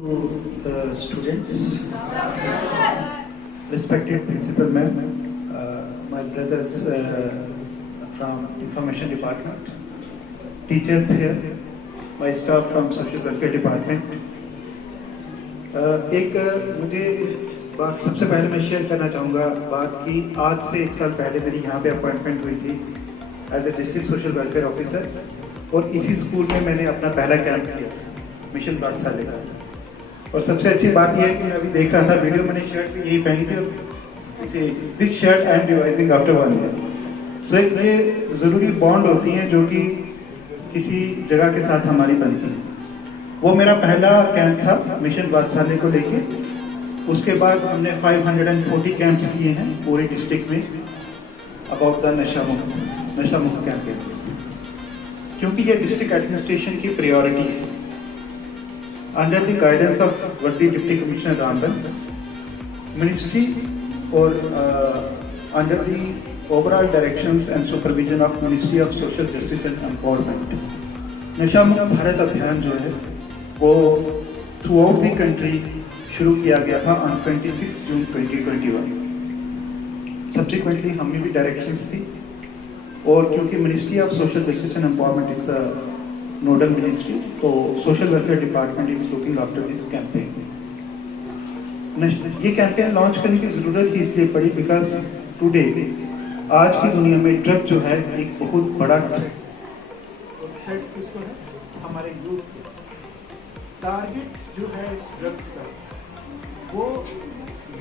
To the students, respected principal ma'am, my brothers from information department, teachers here, my staff from social welfare department. एक मुझे इस बात सबसे पहले मैं शेयर करना चाहूँगा बात कि आज से 1 साल पहले मेरी यहाँ पे अपॉइंटमेंट हुई थी as a district social welfare officer और इसी स्कूल में मैंने अपना पहला कैंप किया मिशन बादशाह का। और सबसे अच्छी बात यह है कि मैं अभी देख रहा था वीडियो, मैंने शर्ट भी यही पहनी थी, this shirt I am revising after 1 year. So एक ये ज़रूरी बॉन्ड होती हैं जो कि किसी जगह के साथ हमारी बनती है। वो मेरा पहला कैंप था मिशन बादशाह को लेके। उसके बाद हमने 540 कैंप्स किए हैं पूरे डिस्ट्रिक्ट में अबाउट द नशा मुक्त कैंपेन्स, क्योंकि ये डिस्ट्रिक्ट एडमिनिस्ट्रेशन की प्रायोरिटी है। Under the guidance of Vaddi Deputy Commissioner Ramban, Ministry or under the overall directions and supervision of Ministry of Social Justice and Empowerment, नशा मुक्त भारत अभियान जो है वो थ्रू आउट द कंट्री शुरू किया गया था ऑन 26 जून 2021। सब्सिक्वेंटली हमने भी डायरेक्शंस थी और क्योंकि ministry of social justice and empowerment is the nodal ministry, तो social welfare department is looking after this campaign. ये कैंपेन लॉन्च करने की जरूरत ही इसलिए पड़ी बिकॉज टुडे आज की दुनिया में ड्रग जो है एक बहुत बड़ा हमारे यूथ टारगेट जो है इस ड्रग्स का वो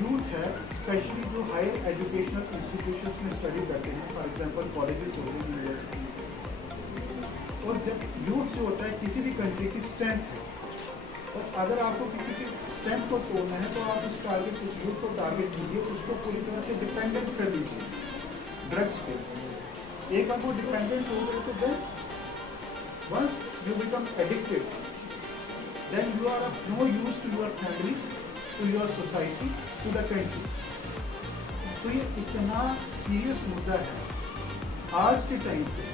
यूथ है, स्पेशली जो हायर एजुकेशनल इंस्टीट्यूशंस में स्टडी करते हैं, फॉर एग्जांपल कॉलेजेस हो गए, यूनिवर्सिटी। और जब यूथ जो होता है किसी भी कंट्री की स्ट्रेंथ है, और अगर आपको किसी की स्ट्रेंथ को तोड़ना है तो आप उस यूथ को टारगेट कीजिए, उसको पूरी तरह से डिपेंडेंट कर दीजिए ड्रग्स पे। एक आप वो डिपेंडेंट हो गए तो then once you become addicted then you are of no use to your family, to your society, to the country. तो ये इतना सीरियस मुद्दा है आज के टाइम पे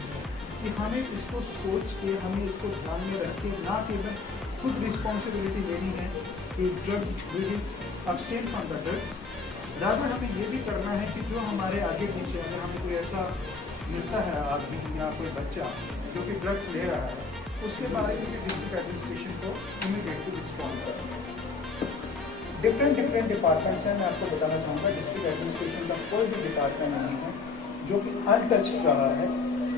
कि हमें इसको सोच के, हमें इसको ध्यान में रख के ना केवल खुद रिस्पॉन्सिबिलिटी लेनी है कि drugs abstain from the drugs, rather हमें ये भी करना है कि जो हमारे आगे पीछे अगर हमें कोई ऐसा मिलता है आदमी या कोई बच्चा जो कि ड्रग्स ले रहा है, उसके बारे में डिस्ट्रिक्ट एडमिनिस्ट्रेशन को इमीडिएटली रिस्पॉन्ड करना। डिफरेंट डिपार्टमेंट्स हैं, मैं आपको बताना चाहूँगा डिस्ट्रिक्ट एडमिनिस्ट्रेशन का कोई भी डिपार्टमेंट नहीं है जो कि अनटच्ड रहा है।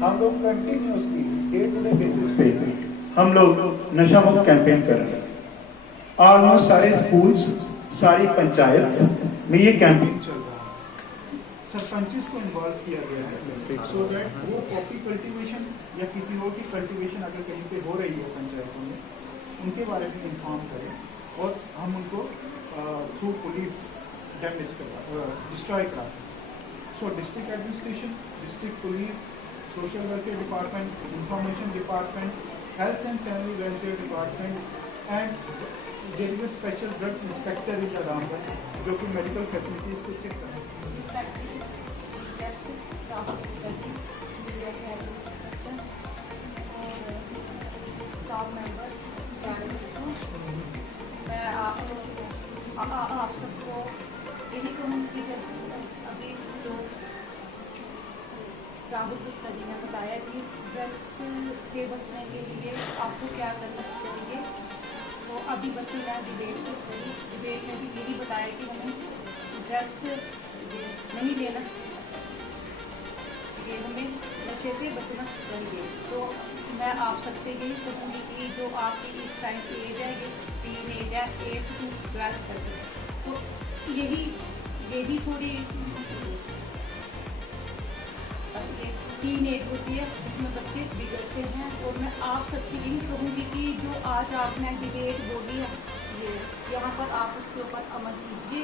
हम लोग continuously day to day basis पे हम लोग नशा मुक्त कैंपेन कर रहे हैं। ऑलमोस्ट सारे स्कूल्स, सारी पंचायत में ये कैंपेन चल रहा है। सरपंच को इन्वॉल्व किया गया है सो दैट वो कॉफी कल्टीवेशन या किसी और की कल्टीवेशन अगर कहीं पे हो रही है पंचायतों में, उनके बारे में इन्फॉर्म करें और हम उनको थ्रू पुलिस डिस्ट्रॉय करा सकें। So district administration, district police, social welfare department, information department, health and family welfare department and there is a special drug inspector in the Ramban जो कि मेडिकल फैसिलिटीज को चेक करें। मैं आप सबको यही कहूँगी कि अभी जो राहुल गुप्ता जी ने बताया कि ड्रग्स से बचने के लिए आपको क्या करना चाहिए, तो अभी बच्चों ने डिबेट में भी यही बताया कि हमें ड्रग्स नहीं लेना, ये हमें नशे से बचना चाहिए। तो मैं आप सबसे यही कहूँगी कि जो आपकी इस टाइम एज है, ये टीन एज है 8 to 12 तक, तो यही थोड़ी टीन एज होती है जिसमें बच्चे बिगड़ते हैं। और मैं आप सबसे यही कहूँगी कि जो आज आपने डिबेट बोली है यहाँ पर आप उसके ऊपर अमल कीजिए,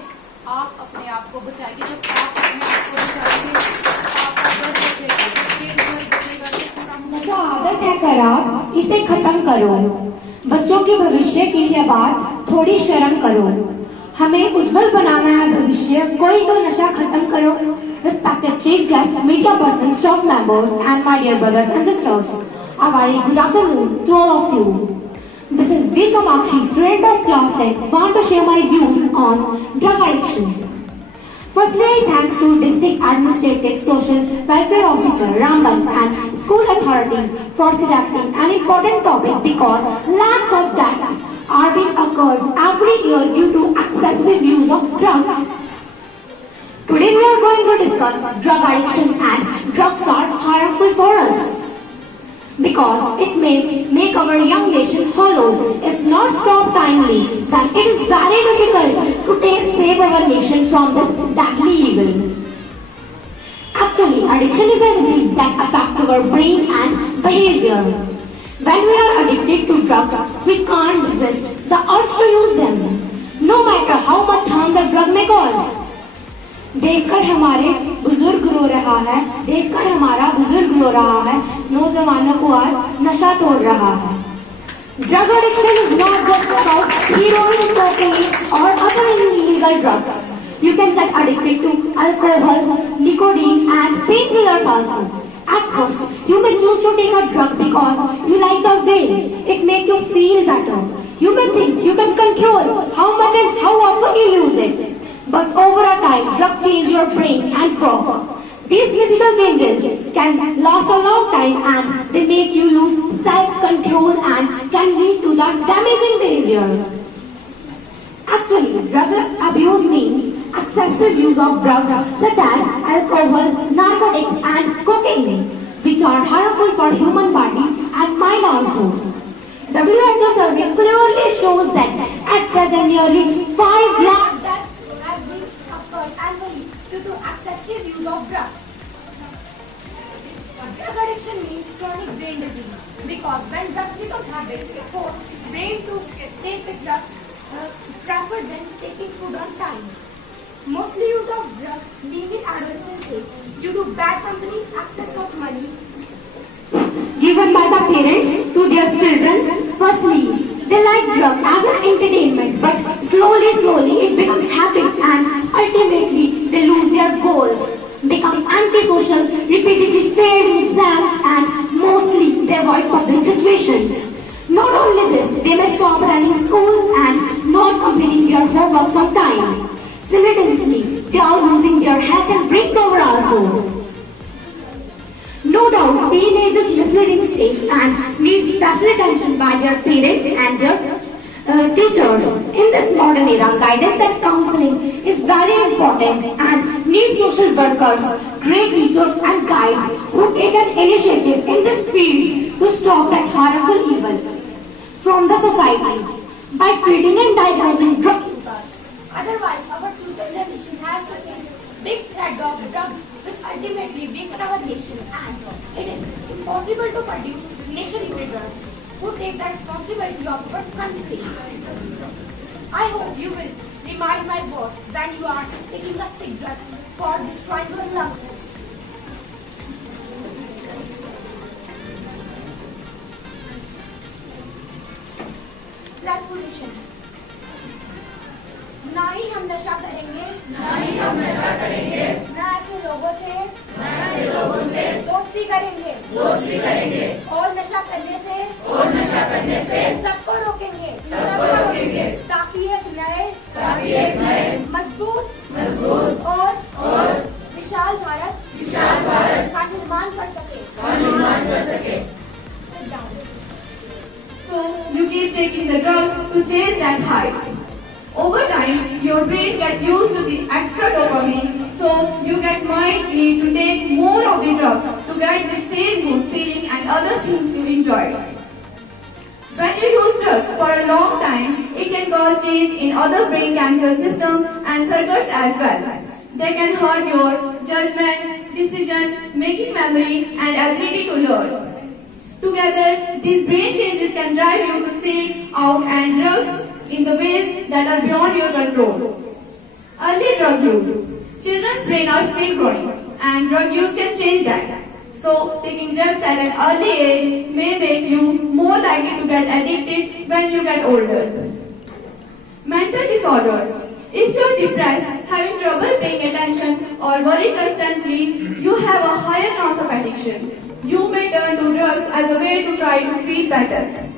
आप अपने आप को बचाइए। जब आप अपने आप को बचाएंगे जो आदत है खराब, इसे खत्म करो। बच्चों के भविष्य के लिए बात थोड़ी शर्म करो। हमें उज्जवल बनाना है भविष्य, कोई तो नशा खत्म करो। Respected chief guest, media persons, staff members, and my dear brothers and sisters, a very good afternoon to all of you. This is V. Kamakshi, student of class 10, want to share my views on drug addiction. Firstly, I thanks to District Administrative Social Welfare Officer Ramban and school authorities for selecting an important topic because lack of deaths are being occurred every year due to excessive use of drugs. Today we are going to discuss drug addiction, and drugs are harmful for us because it may make our young nation hollow. If not stopped timely, then it is very difficult to save our nation from this deadly evil. Actually, addiction is a disease that affects our brain and behavior. When we are addicted to drugs, we can't resist the urge to use them, no matter how much harm the drug may cause. देखकर हमारे बुजुर्ग रो रहा है, देखकर हमारा बुजुर्ग रो रहा है, नौजवानों को आज नशा तोड़ रहा है. Drug addiction is not just about heroin, cocaine or other illegal drugs. You can get addicted to alcohol, nicotine and painkillers also. At first, you may choose to take a drug because you like the way it makes you feel better. You may think you can control how much and how often you use it. But over a time, drugs change your brain and work. These physical changes can last a long time and they make you lose self-control and can lead to the damaging behavior. Actually, drug abuse means excessive use of drugs such as alcohol, narcotics and cocaine, which are harmful for human body and mind also. WHO survey clearly shows that at present nearly 5 lakh deaths have been occurred annually due to excessive use of drugs. Drug addiction means chronic brain disease because when drugs become habit, it forces brain to take the drugs prefer than taking food on time. Mostly use of drugs being in adolescent age due to bad company, excess of money given by the parents to their children. Firstly, they like drugs as an entertainment, but slowly it becomes habit and ultimately they lose their goals, become antisocial, repeatedly fail in exams and mostly they avoid public situations. Not only this, they may stop running schools and not completing their homework sometimes. Simultaneously, they are losing their health and brain power also. No doubt, teenage is misleading stage and needs special attention by their parents and their teachers. In this modern era, guidance and counseling is very important and needs social workers, great teachers and guides who take an initiative in this field to stop that harmful evil from the society by treating and diagnosing drug users. Otherwise, our future generation has to face big threat of drugs which ultimately weaken our nation, and it is impossible to produce nation leaders who take the responsibility of our country. I hope you will remind my words when you are taking a cigarette for destroying your lungs. Flag position. ना ही हम नशा करेंगे, ना ऐसे लोगों से दोस्ती करेंगे, और नशा करने से सबको रोकेंगे, ताकि एक नए मजबूत और विशाल भारत का निर्माण कर सके. Sit down. So you keep taking the drug to chase that high. Over time, your brain gets used to the extra dopamine, so you get mind need to take more of the drug to get the same good feeling and other things you enjoy. When you use drugs for a long time, it can cause change in other brain chemical systems and circuits as well. They can hurt your judgment, decision, making memory and ability to learn. Together, these brain changes can drive you to seek out and drugs in the ways that are beyond your control. Early drug use. Children's brains are still growing and drug use can change that. So, taking drugs at an early age may make you more likely to get addicted when you get older. Mental disorders. If you're depressed, having trouble paying attention or worried constantly, you have a higher chance of addiction. You may turn to drugs as a way to try to feel better.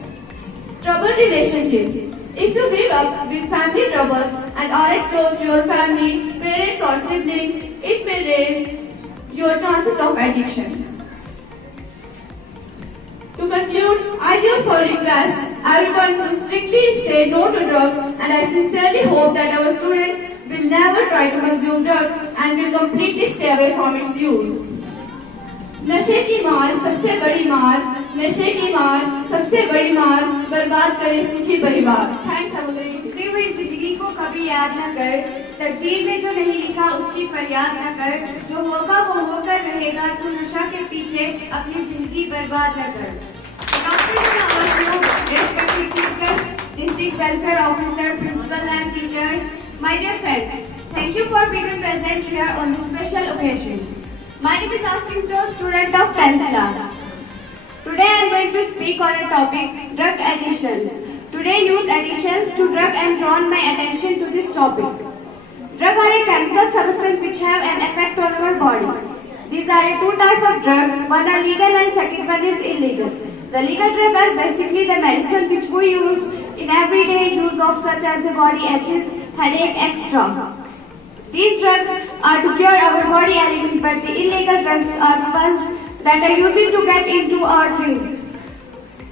Troubled relationships. If you grew up with family troubles and aren't close to your family, parents or siblings, it may raise your chances of addiction. To conclude, I therefore request everyone to strictly say no to drugs, and I sincerely hope that our students will never try to consume drugs and will completely stay away from its use. नशे की मार सबसे बड़ी मार, नशे की मार सबसे बड़ी मार, बर्बाद करे सुखी परिवार। थैंक्स अबुल। गुजरी हुई जिंदगी को कभी याद न कर, तकदीर में जो नहीं लिखा उसकी फरियाद न कर, जो होगा वो होकर रहेगा, तू नशा के पीछे अपनी जिंदगी बर्बाद न कर। Respected teachers, district welfare officer, principal and teachers, my dear friends, thank you for being present here on this special occasion. My name is Asimto, student of 10th class. Today I am going to speak on a topic, drug addictions. Today youth addictions to drug and drawn my attention to this topic. Drugs are a chemical substance which have an effect on our body. These are two types of drugs, one are legal and second one is illegal. The legal drugs are basically the medicine which we use in everyday use of such as body aches, headache, etc. These drugs are to cure our body ailment, but the illegal drugs are the ones that are used to get into our drink.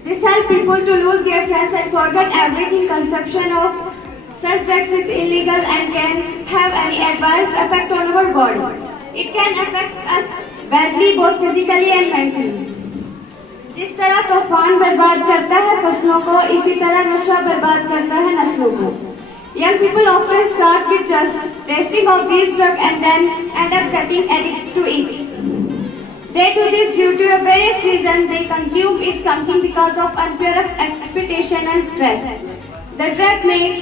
This helps people to lose their sense and forget everything. Consumption of such drugs is illegal and can have any adverse effect on our body. It can affect us badly both physically and mentally. जिस तरह तूफान बर्बाद करता है फसलों को, इसी तरह नशा बर्बाद करता है नस्लों को. Young people often start with just tasting of these drugs and then end up getting addicted to it. They do this due to various reasons. They consume it something because of unfair expectation and stress. The drug makes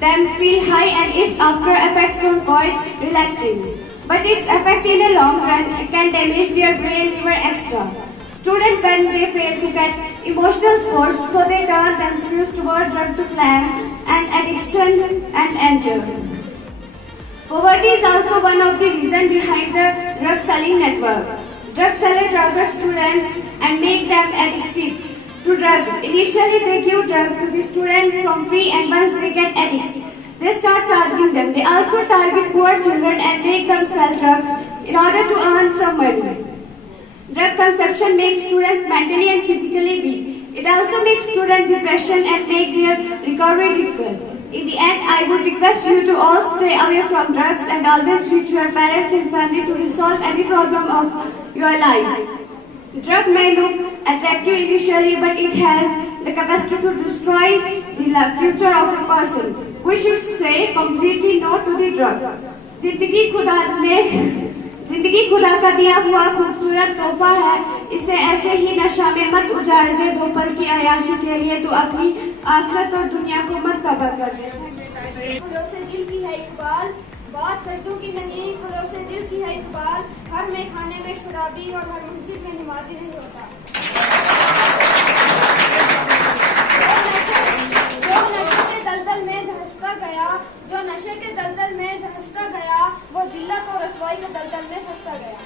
them feel high and its after effects are quite relaxing. But its effect in the long run can damage their brain, liver, etc. Students, when they fail to get emotional support, so they turn themselves toward drug to plan and addiction and anger. Poverty is also one of the reasons behind the drug selling network. Drug sellers target students and make them addicted to drugs. Initially, they give drugs to the students from free, and once they get addicted, they start charging them. They also target poor children and make them sell drugs in order to earn some money. Drug consumption makes students mentally and physically weak. It also makes student depression and make their recovery difficult. In the end, I would request you to all stay away from drugs and always reach your parents and family to resolve any problem of your life. Drug may look attractive initially, but it has the capacity to destroy the future of a person. We should say completely no to the drug. जिंदगी खुदा का दिया हुआ खूबसूरत तोहफा है, इसे ऐसे ही नशा में मत उजाड़ दे दो पल की अयाशी के लिए, तो अपनी आखिरत और दुनिया को मत तबाह कर दे। खुलों से दिल की है इकबाल, बात सर्दों की नहीं, खुलों से दिल की है इकबाल, हर में खाने में शराबी और हर मस्जिद में नमाजी नहीं होता। जो नशे के दलदल में धंसता गया, जो नशे के दलदल में धंसता गया, वो जिल्लत और रसवाई के दलदल में फंसता गया।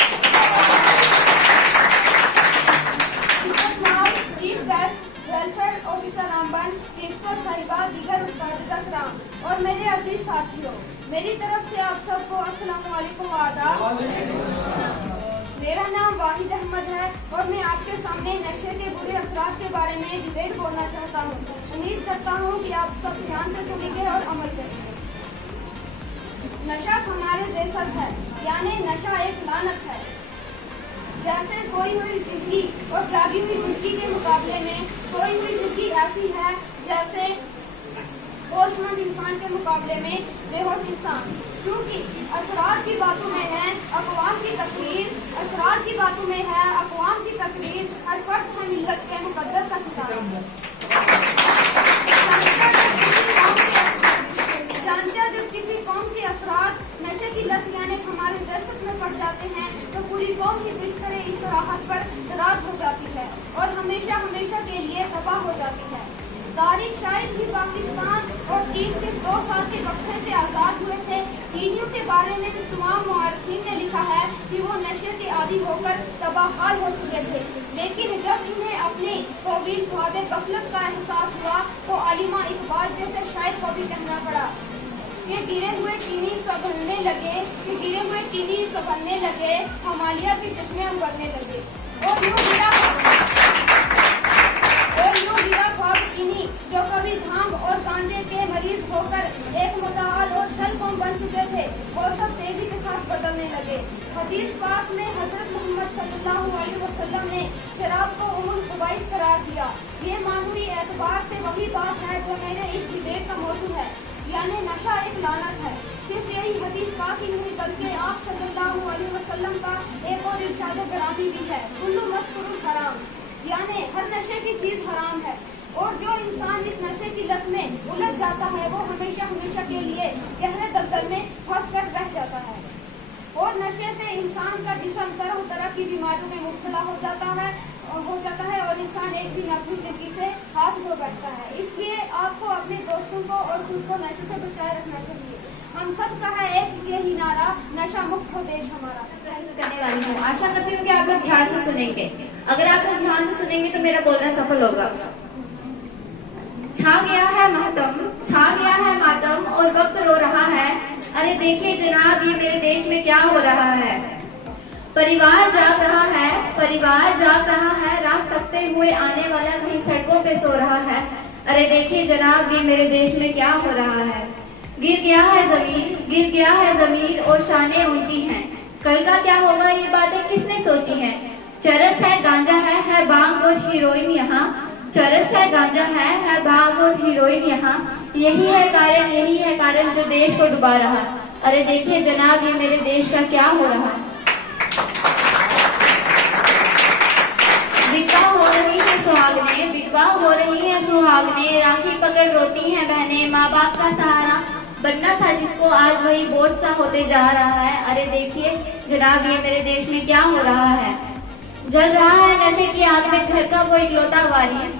Chief guest, welfare officer Ramban, principal साहिबा, दीगर उस्ताद-ए-किराम और मेरे अजीज साथियों, मेरी तरफ से आप सबको अस्सलाम वालेकुम व आदाब। मेरा नाम वाहिद अहमद है और मैं आपके सामने नशे के बुरे असरात के बारे में डिबेट बोलना चाहता हूँ। उम्मीद करता हूँ कि आप सब ध्यान से सुनेंगे और अमल करेंगे। नशा हमारे जैसा है, यानी नशा एक लानत है। जैसे सोई हुई जिंदगी और जागी हुई जिंदगी के मुकाबले में सोई हुई जिंदगी ऐसी है जैसे होशमंद इंसान के मुकाबले में बेहोश इंसान। क्योंकि असरात की बातों में है अक़वाम की तकरीर, असरात की बातों में है अक़वाम की तकरीर, हर फर्द है मिल्लत के मुक़द्दर का सितारा। जानते जब किसी कौम के असरात नशे की लत यानी हमारे दहशत में पड़ जाते हैं, तो पूरी कौम की बिस्तरे इस राहत पर दराज हो जाती है और हमेशा हमेशा के लिए तबाह हो जाती है। तारीख शायद ही पाकिस्तान और चीन सिर्फ 2 साल के वक्फे से आज़ाद हुए थे। चीनियों के बारे में तमाम मुआरखीन ने लिखा है कि वो नशे के आदी होकर तबाह हाल हो चुके थे, लेकिन जब इन्हें अपने तवील ख्वाब गफलत का एहसास हुआ तो आलिमा इकबाल जैसे शायर को भी कहना पड़ा कि गिरे हुए चीनी संभलने लगे, हमालिया के चश्मे उगलने लगे। और यूं गिरा ख्वाब चीनी जो कभी भांग और गांजे के मरीज होकर एक मुताल और शलकम बन चुके थे, वो सब तेजी के साथ बदलने लगे। हदीस पाक में हजरत मोहम्मद सल्लल्लाहु अलैहि वसल्लम ने शराब को उम्मुल खुबाइस करार दिया। ये मानवी एतबार से वही बात है जो मेरे इस डिबेट का मौजू है, यानी नशा एक लानत है। सिर्फ यही हदीस पाक ही नहीं बल्कि आप सल्लल्लाहु अलैहि वसल्लम का एक और इरशाद बराबी भी है, कुल्लु मस्कुरुन हराम, यानी हर नशे की चीज हराम है। और जो इंसान इस नशे की लत में उलझ जाता है वो हमेशा हमेशा के लिए गहरे दलदल में फंस कर रह जाता है। और नशे से इंसान का जिस्म तरह तरह की बीमारियों में मुब्तला हो जाता है और इंसान एक दिन अपनी जिंदगी से हाथ धो बैठता है। इसलिए आपको अपने दोस्तों को और खुद को नशे से बचाए रखना चाहिए। हम सब का है एक यही नारा, नशा मुक्त हो देश हमारा। करने वाली हूँ, आशा करती हूँ कि आप लोग ध्यान से सुनेंगे। अगर आप लोग ध्यान से सुनेंगे तो मेरा बोलना सफल होगा। छा गया है मातम और वक्त रो रहा है। अरे देखिए जनाब ये मेरे देश में क्या हो रहा है। परिवार जाग रहा है, रात तकते हुए आने वाला कहीं सड़कों पे सो रहा है। अरे देखिए जनाब ये मेरे देश में क्या हो रहा है। गिर गया है जमीन और शानें ऊंची हैं। कल का क्या होगा ये बातें किसने सोची हैं। चरस है गांजा है बांग और हीरोइन यहाँ। चरस है गांजा है बांग और हीरोइन यहाँ। यही है कारण जो देश को डुबा रहा। अरे देखिए जनाब ये मेरे देश का क्या हो रहा। विधवा हो रही है सुहागने, राखी पकड़ रोती हैं बहनें। माँ बाप का सहारा बनना था जिसको आज वही बोझ सा होते जा रहा है। अरे देखिए जनाब ये मेरे देश में क्या हो रहा है। जल रहा है नशे की आग में घर का वो इकलौता वारिस।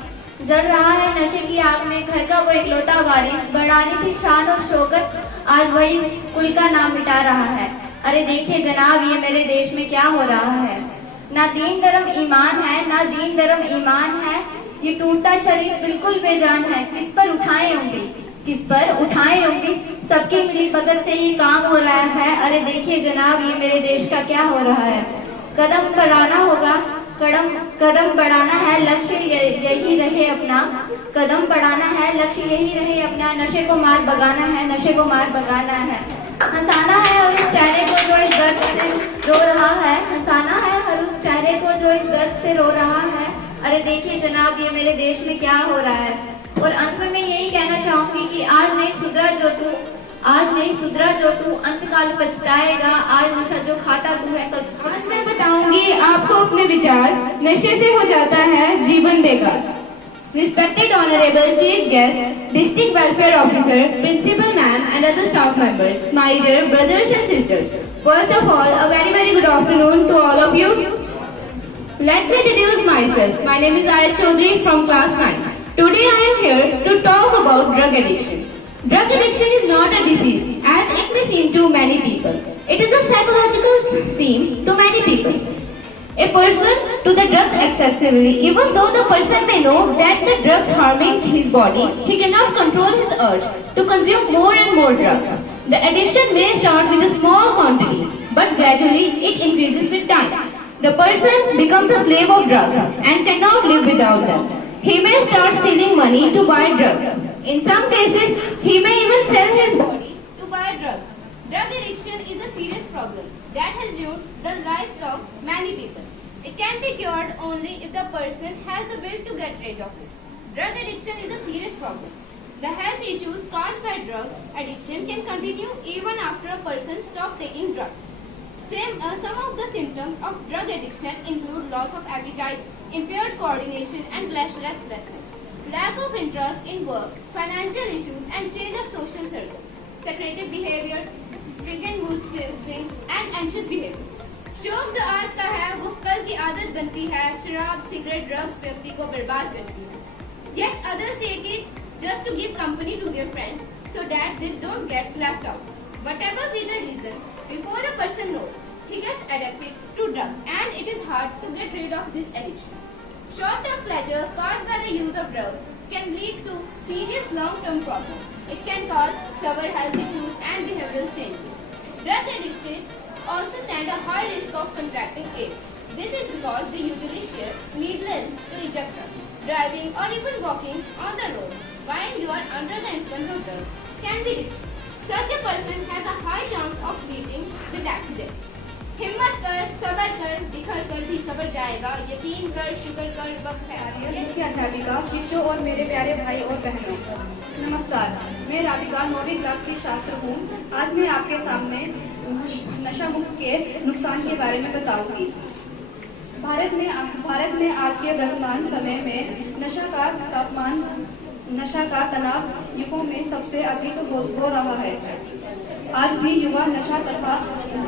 बढ़ानी थी शान और शौकत, आज वही कुल का नाम मिटा रहा है। अरे देखिए जनाब ये मेरे देश में क्या हो रहा है। ना दीन धर्म ईमान है, ये टूटता शरीर बिल्कुल बेजान है। किस पर उठाएं उंगली, सबकी मिली भगत से ये काम हो रहा है। अरे देखिए जनाब ये मेरे देश का क्या हो रहा है। कदम बढ़ाना है, लक्ष्य यही रहे अपना, नशे को मार भगाना है। हंसाना है और उस चेहरे को जो इस दर्द से रो रहा है। अरे देखिए जनाब ये मेरे देश में क्या हो रहा है। और अंत में मैं यही कहना चाहूंगी कि आज नहीं सुधरा जो तू अंतकाल पछताएगा। आज नशा जो खाता तू है कल। आज मैं बताऊंगी आपको अपने विचार। नशे से हो जाता है जीवन बेकार। Respected Honorable Chief Guest, District Welfare Officer, Principal Ma'am and other staff members, my dear brothers and sisters. First of all, a very good afternoon to all of you. Let me introduce myself. My name is Ayat Chaudhary from class 9. Today I am here to talk about drug addiction. Drug addiction is not a disease as it may seem to many people. It is a psychological scene to many people. A person to the drugs excessively, even though the person may know that the drugs harming his body, he cannot control his urge to consume more and more drugs. The addiction may start with a small quantity, but gradually it increases with time. The person becomes a slave of drugs and cannot live without them. He may start stealing money to buy drugs. In some cases, he may even sell his body to buy drugs. Drug addiction is a serious problem that has ruined the lives of many people. It can be cured only if the person has the will to get rid of it. Drug addiction is a serious problem. The health issues caused by drug addiction can continue even after a person stops taking drugs. Some of the symptoms of drug addiction include loss of appetite, impaired coordination and restlessness, lack of interest in work, financial issues and change of social circle, secretive behavior, frequent mood swings and anxious behavior. शौक जो आज का है वो कल की आदत बनती है। शराब, सिगरेट, ड्रग्स व्यक्ति को बर्बाद करती है। Yet others take it just to give company to their friends so that they don't get left out. Whatever be the reason, before a person knows, he gets addicted to drugs and it is hard to get rid of this addiction. Short-term pleasure caused by the use of drugs can lead to serious long-term problems. It can cause severe health issues and behavioral changes. Drug addicts also stand a high risk of contracting AIDS. This is because they usually share needles to eject drugs. Driving or even walking on the road while you are under the influence of drugs can be risky. Such a person has a high chance of meeting with accident. हिम्मत कर, सबर कर, बिखर कर भी सबर जाएगा, यकीन कर, शुक्र कर, वक्त है। मुख्य अध्यापिका, शिक्षकों और मेरे प्यारे भाई और बहनों, नमस्कार। मैं राधिका 9वीं क्लास की छात्र हूँ। आज मैं आपके सामने नशा मुक्त के नुकसान के बारे में बताऊंगी। भारत में आज के वर्तमान समय में नशा का तनाव युगों में सबसे अधिक हो रहा है। आज भी युवा नशा तथा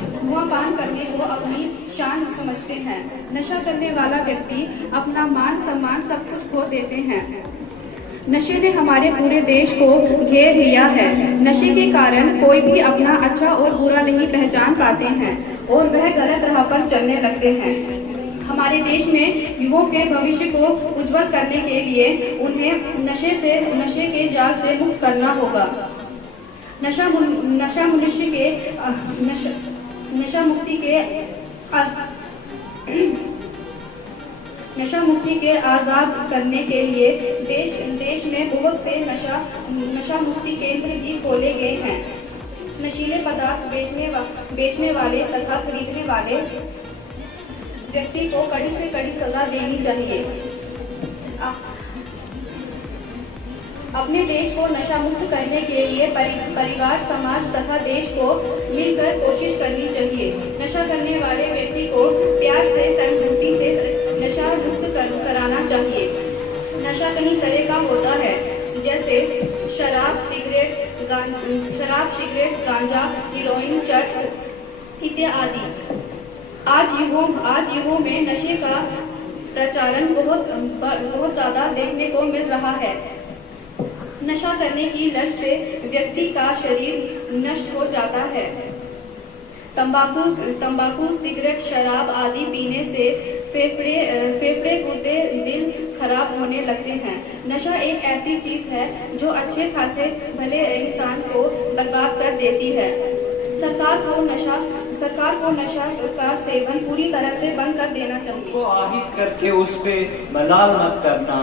धूम्रपान करने को अपनी शान समझते हैं। नशा करने वाला व्यक्ति अपना मान सम्मान सब कुछ खो देते हैं। नशे ने हमारे पूरे देश को घेर लिया है। नशे के कारण कोई भी अपना अच्छा और बुरा नहीं पहचान पाते हैं और वह गलत राह पर चलने लगते हैं। हमारे देश में युवाओं के भविष्य को उज्जवल करने के लिए उन्हें नशे के जाल से मुक्त करना होगा। नशा मुक्ति के आजाद करने के लिए देश में बहुत से नशा मुक्ति केंद्र भी खोले गए हैं। नशीले पदार्थ बेचने वाले तथा खरीदने वाले व्यक्ति को कड़ी से कड़ी सजा देनी चाहिए। अपने देश को नशा मुक्त करने के लिए परिवार, समाज तथा देश को मिलकर कोशिश करनी चाहिए। नशा करने वाले व्यक्ति को प्यार से, सहानुभूति से नशा मुक्त कराना चाहिए। नशा कई तरह का होता है, जैसे शराब, सिगरेट, गांजा, हेरोइन, चरस इत्यादि। आज युगों में नशे का प्रचलन बहुत ज्यादा देखने को मिल रहा है। नशा करने की लत से व्यक्ति का शरीर नष्ट हो जाता है। तंबाकू, सिगरेट, शराब आदि पीने से फेफड़े, गुर्दे, दिल खराब होने लगते हैं। नशा एक ऐसी चीज है जो अच्छे खासे भले इंसान को बर्बाद कर देती है। सरकार को नशा का सेवन पूरी तरह से बंद कर देना चाहिए। को आहिद करके उस पे मलाल मत करना।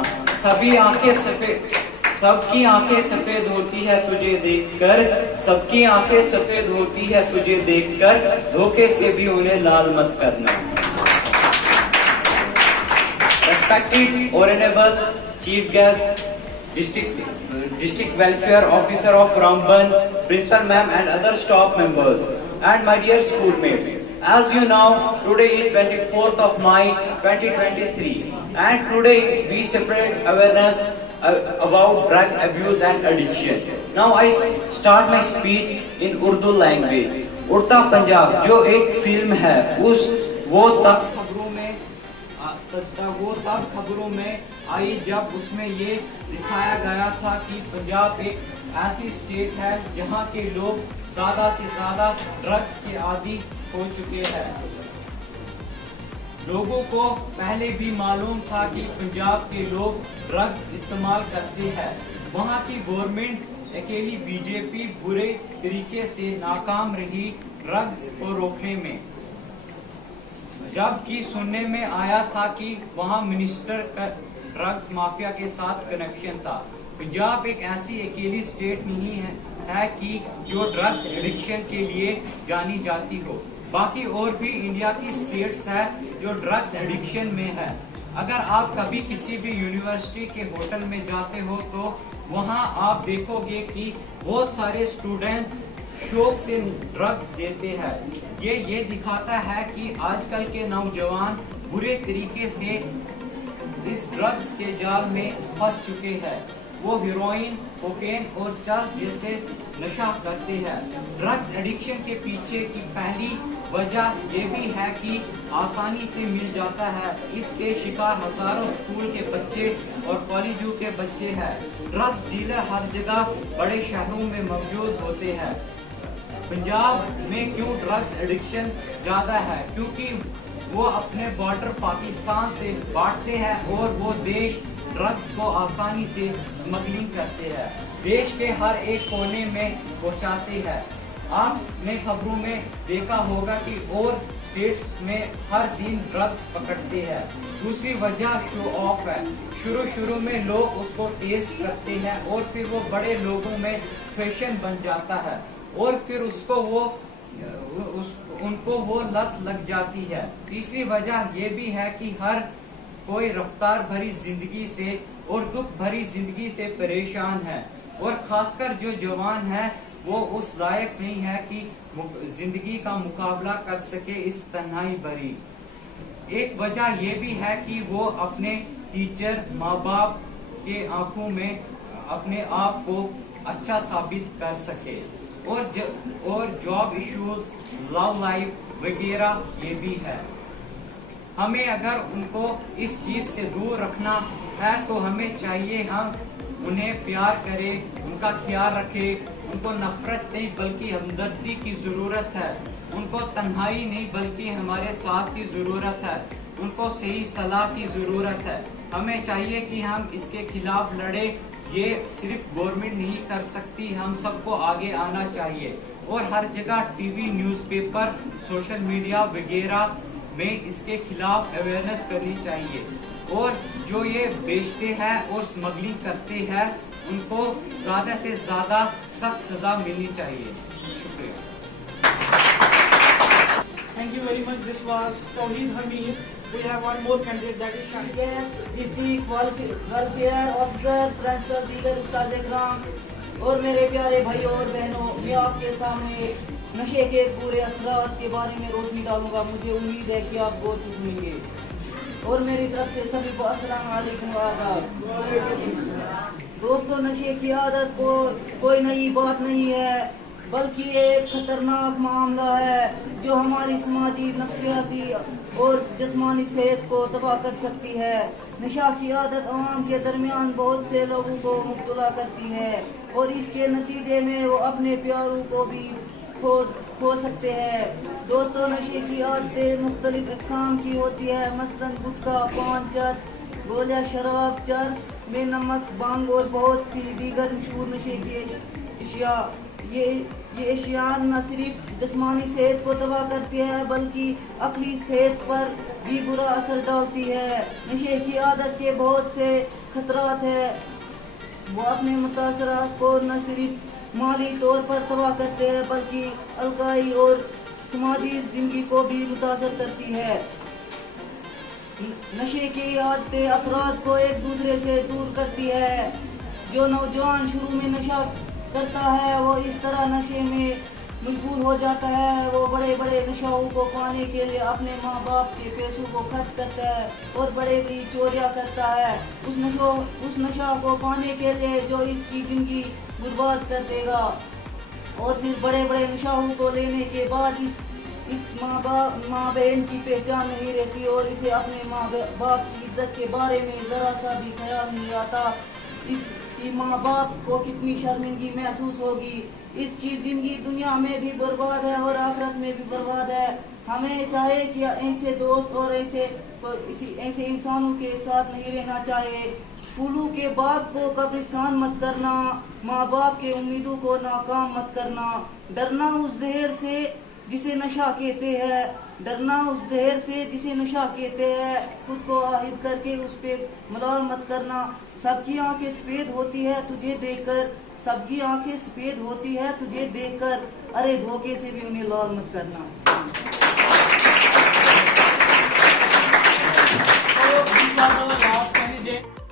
सबकी आंखें सफेद होती है तुझे देखकर, सबकी आंखें सफेद होती है तुझे देखकर, धोखे से भी उन्हें लाल मत करना। Respected Honorable Chief Guest, District Welfare Officer of Ramban, Principal Ma'am and other staff members, and my dear schoolmates. As you know, today is 24th of May 2023, and today we celebrate awareness about drug abuse and addiction. Now I start my speech in Urdu language. उड़ता पंजाब जो एक film है, वो तब खबरों में आई जब उसमें ये दिखाया गया था कि पंजाब एक ऐसी स्टेट है जहां के लोग ज्यादा से ज्यादा ड्रग्स के आदी हो चुके हैं। लोगों को पहले भी मालूम था कि पंजाब के लोग ड्रग्स इस्तेमाल करते हैं। वहां की गवर्नमेंट अकेली बीजेपी बुरे तरीके से नाकाम रही ड्रग्स को रोकने में, जबकि सुनने में आया था कि वहां मिनिस्टर का ड्रग्स माफिया के साथ कनेक्शन था। पंजाब एक ऐसी अकेली स्टेट नहीं है कि जो ड्रग्स एडिक्शन के लिए जानी जाती हो। बाकी और भी इंडिया की स्टेट्स है जो ड्रग्स एडिक्शन में है। अगर आप कभी किसी भी यूनिवर्सिटी के होटल में जाते हो तो वहां आप देखोगे कि बहुत सारे स्टूडेंट्स शौक से ड्रग्स देते हैं। ये दिखाता है कि आजकल के नौजवान बुरे तरीके से इस ड्रग्स के जाल में फंस चुके हैं। वो हेरोइन, कोकेन और चरस जैसे नशा करते हैं। ड्रग्स एडिक्शन के पीछे की पहली वजह ये भी है कि आसानी से मिल जाता है। इसके शिकार हजारों स्कूल के बच्चे और कॉलेजों के बच्चे हैं। ड्रग्स डीलर हर जगह बड़े शहरों में मौजूद होते हैं। पंजाब में क्यों ड्रग्स एडिक्शन ज्यादा है? क्योंकि वो अपने बॉर्डर पाकिस्तान से बांटते हैं और वो देश ड्रग्स को आसानी से स्मगलिंग करते हैं, देश के हर एक कोने में पहुंचाते हैं। आपने खबरों में देखा होगा कि और स्टेट्स में हर दिन ड्रग्स पकड़ते हैं। दूसरी वजह शो ऑफ है। शुरू में लोग उसको टेस्ट करते हैं और फिर वो बड़े लोगों में फैशन बन जाता है और फिर उनको वो लत लग जाती है। तीसरी वजह ये भी है कि हर कोई रफ्तार भरी जिंदगी से और दुख भरी जिंदगी से परेशान है और खासकर जो जवान है वो उस लायक नहीं है कि जिंदगी का मुकाबला कर सके इस तन्हाई भरी। एक वजह ये भी है कि वो अपने टीचर माँ बाप के आंखों में अपने आप को अच्छा साबित कर सके और जॉब इश्यूज, लव लाइफ वगैरह ये भी है। हमें अगर उनको इस चीज से दूर रखना है तो हमें चाहिए हम उन्हें प्यार करें, उनका ख्याल रखें, उनको नफरत नहीं बल्कि हमदर्दी की जरूरत है, उनको तन्हाई नहीं बल्कि हमारे साथ की जरूरत है, उनको सही सलाह की जरूरत है। हमें चाहिए कि हम इसके खिलाफ लड़े। ये सिर्फ गवर्नमेंट नहीं कर सकती, हम सबको आगे आना चाहिए और हर जगह टीवी, न्यूज़पेपर, सोशल मीडिया वगैरह में इसके खिलाफ अवेयरनेस करनी चाहिए और जो ये बेचते हैं और स्मगलिंग करते हैं उनको ज्यादा से ज्यादा सख्त सजा मिलनी चाहिए। शुक्रिया। Thank you very much. This was Tawheed Hamid. We have one more candidate, that is Shahid. Yes, district welfare officer, principal, दीगर उस्ताद इकराम और मेरे प्यारे भाइयों और बहनों, मैं आपके सामने नशे के बुरे असरात के बारे में रोशनी डालूंगा। मुझे उम्मीद है कि आप गौर से सुनेंगे और मेरी तरफ से सभी को अस्सलाम वालेकुम व आदाब। दोस्तों, नशे की आदत कोई नई बात नहीं है बल्कि एक खतरनाक मामला है जो हमारी समाजी, नफ्सियाती और जिस्मानी सेहत को तबाह कर सकती है। नशा की आदत आवाम के दरमियान बहुत से लोगों को मुब्तला करती है और इसके नतीजे में वो अपने प्यारों को भी खो सकते हैं। दोस्तों, नशे की आदतें मुख्तलिफ अक़साम की होती है, मसलन गुटखा, पान, चर्स, गोलियां, शराब, चर्स में नमक, भांग और बहुत सी दीगर मशहूर नशे की अशिया। ये अशिया न सिर्फ जिस्मानी सेहत को तबाह करती है बल्कि अक़ली सेहत पर भी बुरा असर डालती है। नशे की आदत के बहुत से खतरात है। वो अपने मुतासरा को न सिर्फ माली तौर पर तबाह करते हैं बल्कि अलगाई और समाजी जिंदगी को भी मुतासर करती है। नशे की आदतें अफराद को एक दूसरे से दूर करती है। जो नौजवान शुरू में नशा करता है वो इस तरह नशे में मजबूर हो जाता है। वो बड़े बड़े नशाओं को पाने के लिए अपने माँ बाप के पैसों को खर्च करता है और बड़े बड़ी चोरियाँ करता है उस नशा को पाने के लिए जो इसकी जिंदगी बर्बाद कर देगा। और फिर बड़े बड़े नशाओं को लेने के बाद इस माँ बहन की पहचान नहीं रहती और इसे अपने माँ बाप की इज्जत के बारे में ज़रा सा भी ख्याल नहीं आता। इसकी माँ बाप को कितनी शर्मिंदगी महसूस होगी। इसकी जिंदगी दुनिया में भी बर्बाद है और आखिरत में भी बर्बाद है। हमें चाहे कि ऐसे दोस्त और ऐसे इंसानों के साथ नहीं रहना चाहिए। फूलों के बाग को कब्रिस्तान मत करना, माँ बाप के उम्मीदों को नाकाम मत करना। डरना उस जहर से जिसे नशा कहते हैं, डरना उस जहर से जिसे नशा कहते हैं। खुद को आहिद करके उस पे मलाल मत करना। सबकी आंखें सफेद होती है तुझे देखकर, सबकी आंखें सफेद होती है तुझे देखकर, अरे धोखे से भी उन्हें लाल मत करना। So, this was our last candidate.